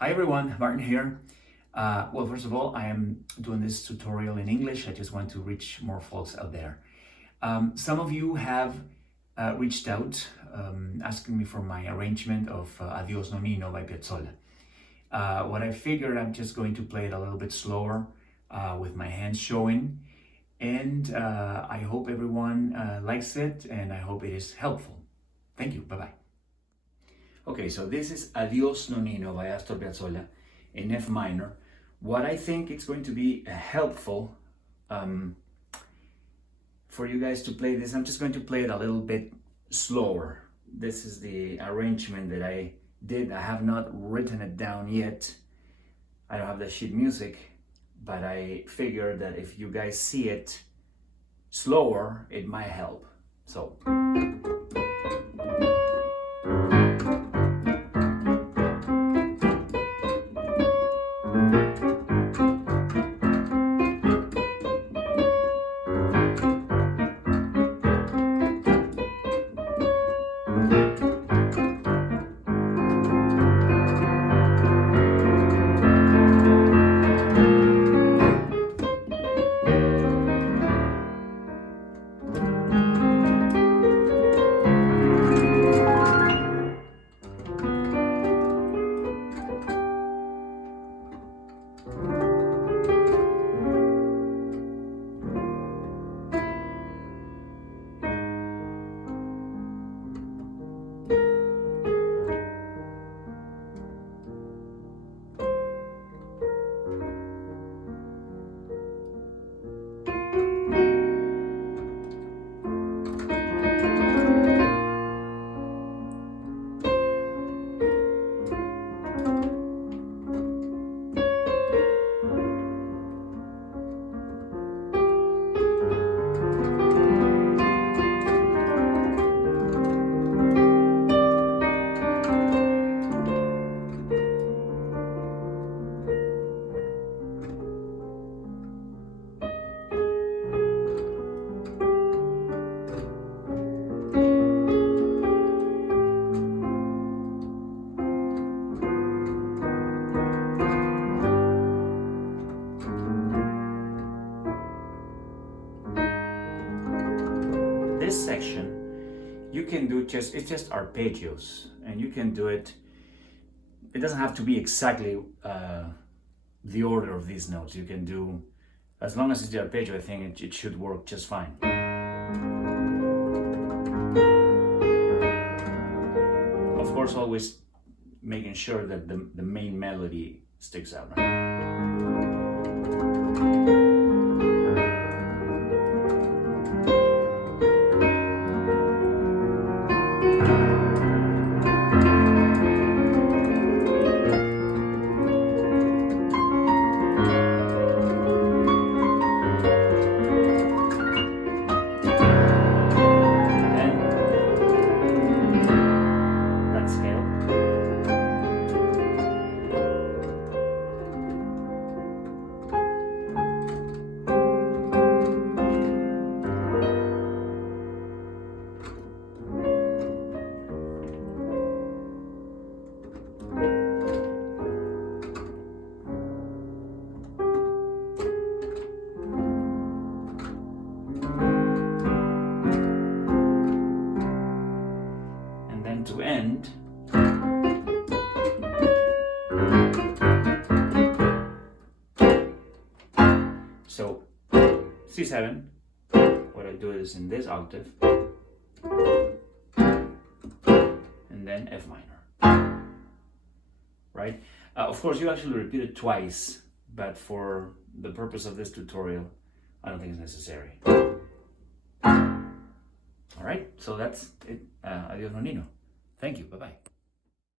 Hi everyone, Martin here. Well, first of all, I am doing this tutorial in English. I just want to reach more folks out there. Some of you have reached out asking me for my arrangement of Adios Nonino by Piazzolla. What I figured, I'm just going to play it a little bit slower with my hands showing. And I hope everyone likes it, and I hope it is helpful. Thank you. Bye-bye. Okay, so this is Adios Nonino by Astor Piazzolla in F minor. What I think it's going to be helpful for you guys to play this, I'm just going to play it a little bit slower. This is the arrangement that I did. I have not written it down yet. I don't have the sheet music, but I figured that if you guys see it slower, it might help. So. This section you can do it's just arpeggios, and you can do it doesn't have to be exactly the order of these notes. You can do, as long as it's the arpeggio, I think it should work just fine. Of course, always making sure that the main melody sticks out, right? To end, so C7, what I do is in this octave, and then F minor, right? Of course, you actually repeat it twice, but for the purpose of this tutorial, I don't think it's necessary. All right, so that's it. Adios Nonino. Thank you. Bye-bye.